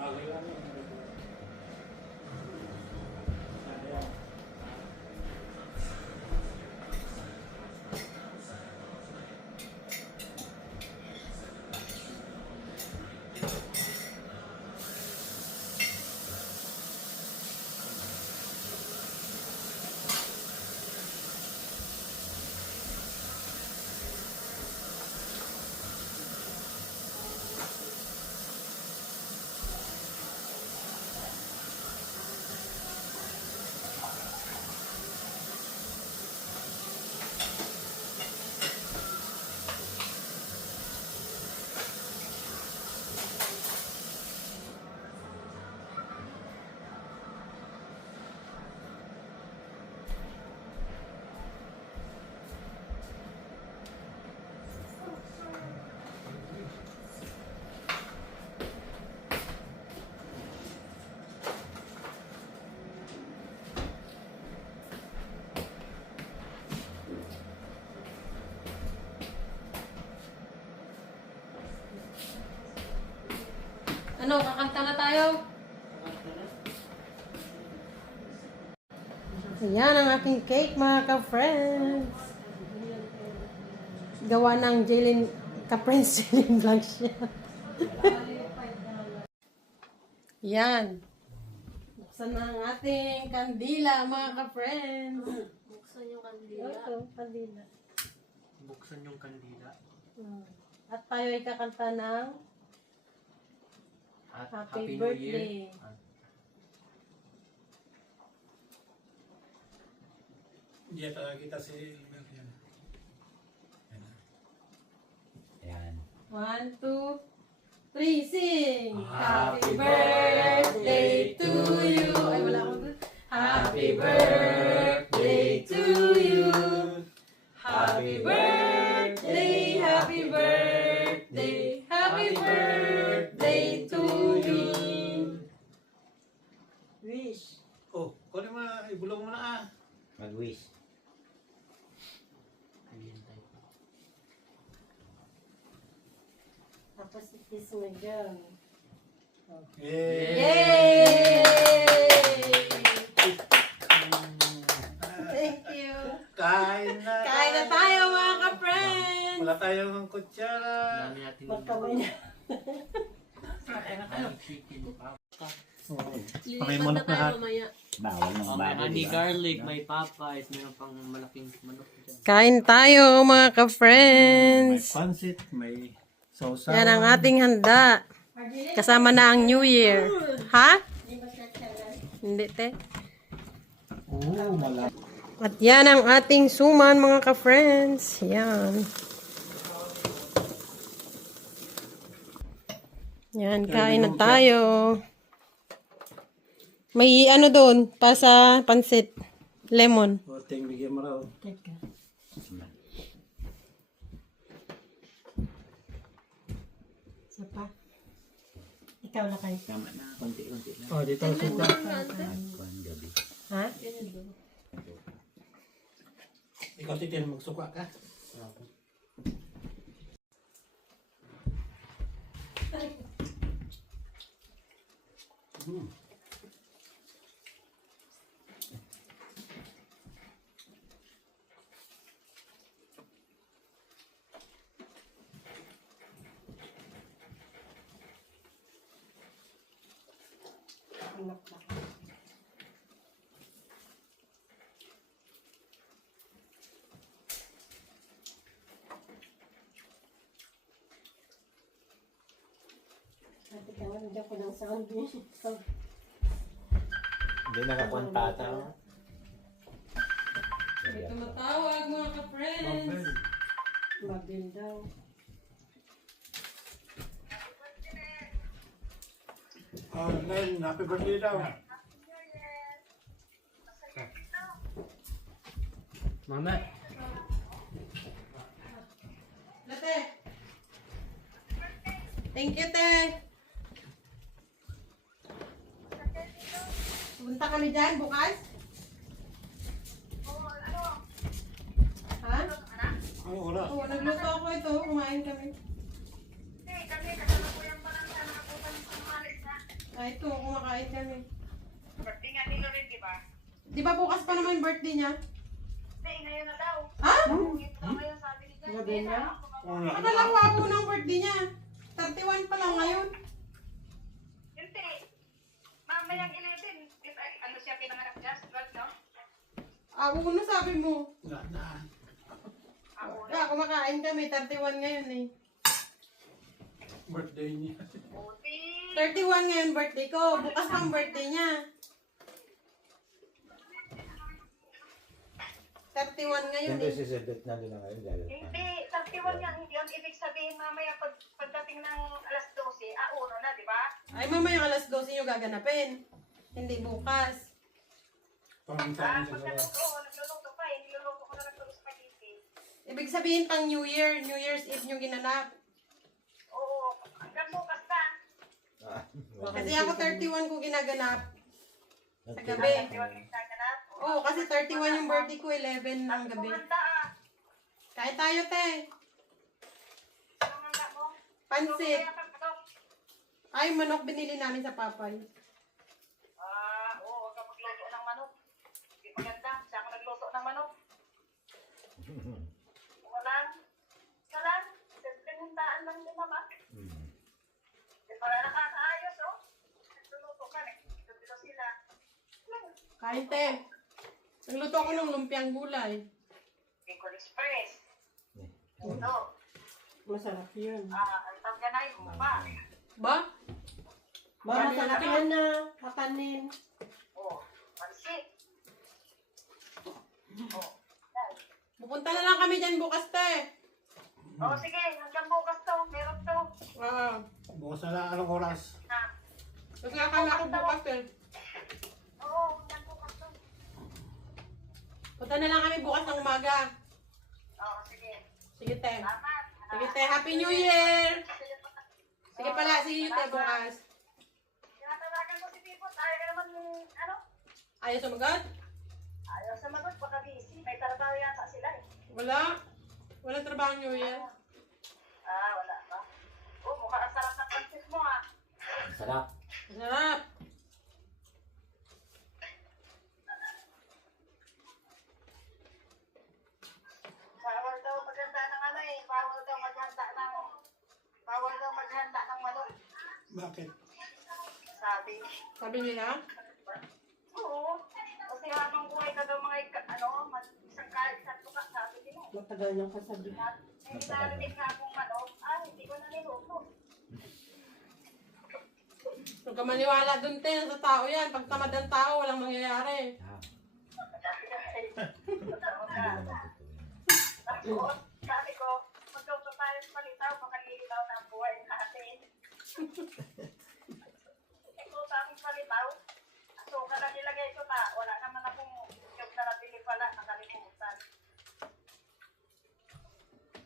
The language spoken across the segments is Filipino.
Bagay lang yun. Ano, kakanta na tayo? Ayan ang aking cake, mga ka-friends. Gawa ng Jalen, ka-friends Jalen vlog siya. Yan. Buksan na ang ating kandila, mga ka-friends. Buksan yung kandila. Ito, kandila. Buksan yung kandila. At tayo ay kakanta ng Happy New birthday. Year. Hindi ata kita si Elmer yan. Ayan. 1, 2, 3, sing! Happy birthday to you! Ay, wala akong doon. Happy birthday to you! Happy birthday, happy birthday, happy birthday to you! Wish. Oh, kunin mo na, ibulong mo na ah. Mag-wish. Tapos kiss mo dyan. Yay! Yay! Thank you. Kain na! Kain na tayo, mga ka-friends! Wala tayong kutsara. Magkamay na. Lilipat na tayo mamaya. Bawal ng May bago, honey diba? garlic, may Popeyes, mayroon pang malaking manok dyan. Kain tayo, mga May ka-friends! pansit, may sausawan. Yan ang ating handa. Kasama na ang New Year. Ha? Hindi, te. Oo, malaki. At yan ang ating suman, mga ka-friends. Yan. Yan, kain na tayo. May ano doon, pa sa pansit. Lemon. O, ting, bigyan mo raw. Teka. Isa pa. Ikaw na kayo. Tama na, konti-konti lang. O, dito sa ito. Kuhan gabi. Ha? Ikaw titin, magsuka ka. Ate ka, nandiyan ko ng sound. Hindi nakakontata. May tumatawag, mga ka-friends. Mabil daw. Oh, Len, happy birthday daw. Mama. Late. Thank you, te. Punta kami dyan bukas? Ha? Ano oras? Oo, nagluto ako ito. Kumain kami. Ay, ito. Kumakain kami. Birthday nga ni Loren, di ba? Di ba bukas pa naman birthday niya? Hindi, ngayon na daw. Ha? Ito ngayon sabi ni Jan. Gabi na? Oo, na. Nakalawa po ng birthday niya. 31 pa lang ngayon. Hindi. Mamayang 11. Ano siya pinanganak niya? 12, no? Uno sabi mo. Na. Yeah, kumakain kami. 31 ngayon eh. Birthday niya. Buti. 31 ngayon birthday ko. Bukas pang birthday niya. 31 ngayon Siyempre eh. si Sedot na din ang ngayon. Dahil Hindi. 31 yan. Hindi yun. Ibig sabihin mamaya pagdating ng alas 12, uno na, di ba? Ay, mamaya alas 12 nyo gaganapin. Hindi bukas. Pamintaan siya sa Pagdating ko, nagluluto pa eh. Niluluto ko na ng spaghetti. Ibig sabihin pang New Year. New Year's Eve nyo ginanap. Oo. Hanggang bukas na. Kasi ako 31 ko ginaganap. Sa gabi. 31 yung naganap. Oo, kasi 31 yung birthday ko. 11 ng gabi. Kumanda ah. Kain tayo, te. Anong handa mo? Pansit. Kaya pagkatok. Ay, manok binili namin sa Papay. Oo, huwag ka magluto ng manok. Hindi maganda. Siya ako nagluto ng manok. Walang. Simpleng handaan lang din naman. Di para nakakaayos, oh. Nagluluto ka, nagluto sila. Kain, te. Nagluto ako ng lumpiang gulay. Bicol Express. Ito. Masarap yun. Ang tangganay mo ba? Ba? Masarap yan na. Kakanin. Pansit. Pupunta na lang kami dyan bukas, te. Sige, hanggang bukas to. Meron to. bukas na lang, anong oras? Kasi akala ko bukas, eh. Hanggang bukas to. Punta na lang kami bukas ng umaga. Sige. Sige, te. Salamat. Sige, te. Happy New Year! Sige pala, see you, te, bukas. Tinatawagan ko si Pipot. Ayaw ka naman, Ayaw sumagot? ayaw sa magot. Baka busy. May trabaho yata sila eh. Wala. Walang trabaho New Year. Wala ba? Mukhang ang sarap ng pansit mo ah. Sarap. Masarap. Bawal daw maghanda ng ano eh. Bawal daw maghanda ng manok. Bakit? Sabi. Sabi nila? Oo. Kasi habang buhay ka daw mga isang isang tuka, sabi nila. Matagal nang kasabi. Hindi narinig nga akong manok. Hindi ko na niluto. Huwag ka maniwala dun, te. Sa tao yan. Pag tamad ang tao, walang mangyayari. Ah, Hindi hindi naman totoo yun. Tapos, sabi ko, magluto tayo sa palitaw, makalililaw na ang buhay natin. Ito sa aming palitaw, asukal na nilagay ko ta. Wala naman akong yung sarapili pala, nakalimutan.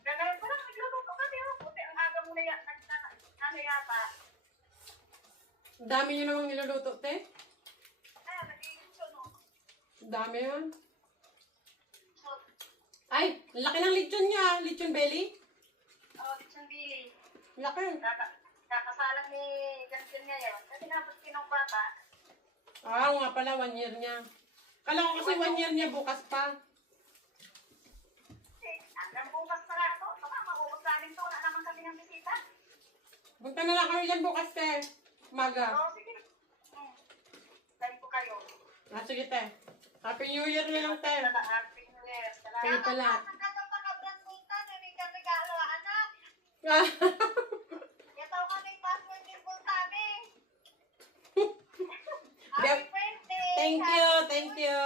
Ganun ko lang, nagluluto kasi oh. Buti ang aga mo na yan, ano yata. Ang dami nyo namang niluluto, te. Nagiging suno. Ang dami yun. So, Ay, ang laki ng lechon niya. Lechon belly. Lechon Billy. Ang laki. Kakasalang ni Jansen ngayon. Kasi dapat kinong bata. Ah, oo nga pala, 1 year niya. Kala ko kasi 1 year niya bukas pa. Hanggang bukas na lang ito. Baka maubos namin ito. Wala naman kami ng bisita. Punta na lang kami dyan bukas, te. Umaga. Sige. Tayo po kayo. Ah, sige, te. Happy New Year na lang, te. Happy New Year. Kayo pala. Nagkataon pa ka brandmutan. Hindi ka regalo, anak. Ah, Yataw ka may password din po sabi. Yep. Happy birthday. Thank you, thank you.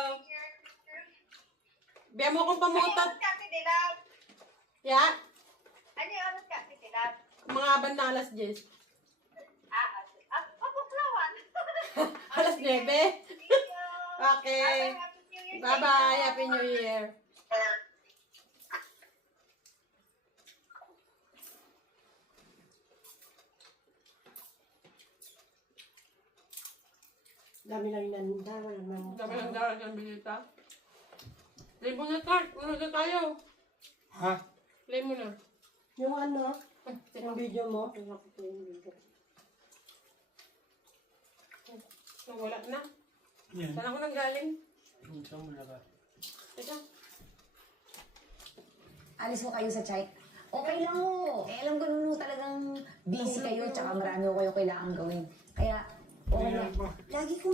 Biya mo kong pamutot. Ano kasi dilab? Ya, Ano yung ano kasi dilab? mga bandalas, Jess. Papuklawan. Alas 9. Thank you. Okay. Happy New Year. Bye-bye. Happy New Year. Dami lang inanda, wala man. Dami ng daras ng bisita. Play mo na, Clark. Ano na tayo? Ha? Play mo na. Yung ano, Ah, yung video mo, yung ako po yung video. wala na. Yan. Saan ako nang galing? Punta mo na ka. Teka. Alis mo kayo sa chat. Okay lang ho. Eh, alam ko naman ho talagang busy kayo, tsaka marami ho kayo kailangan gawin. Kaya, okay lang. Ayan pa. Lagi ko